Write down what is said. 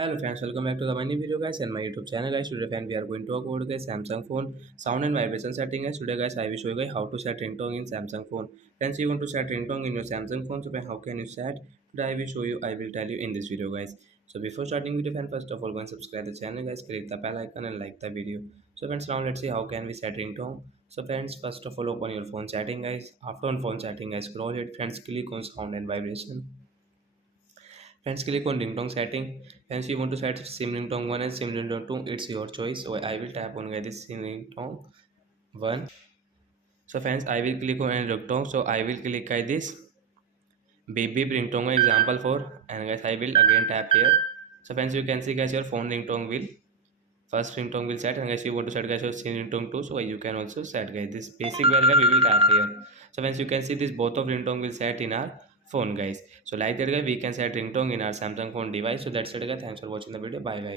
Hello friends, welcome back to the my new video guys and my YouTube channel guys. Today friend we are going to talk about guys Samsung phone sound and vibration setting guys. Today guys I will show you guys how to set ringtone in Samsung phone. Friends, you want to set ringtone in your Samsung phone, so how can you set? Today I will show you. I will tell you in this video guys. So before starting video friend, first of all go and subscribe the channel guys. Click the bell icon and like the video. So friends, now let's see how can we set ringtone. So friends, first of all open your phone setting guys. After on phone setting guys, scroll it. Friends, click on sound and vibration. Friends, click on ringtone setting. Friends, you want to set sim ringtone 1 and sim ringtone 2. It's your choice. So I will tap on this sim ringtone 1. So friends, I will click on ringtone. So I will click this beep beep ringtone example for, and guys I will again tap here. So friends, you can see guys your phone ringtone will first ringtone will set, and guys you want to set guys your sim ringtone 2, so you can also set guys this basic where we will tap here. So friends, you can see this both of ringtone will set in our phone guys. So like that guys we can set ringtone in our Samsung phone device. So that's it guys, thanks for watching the video, bye guys.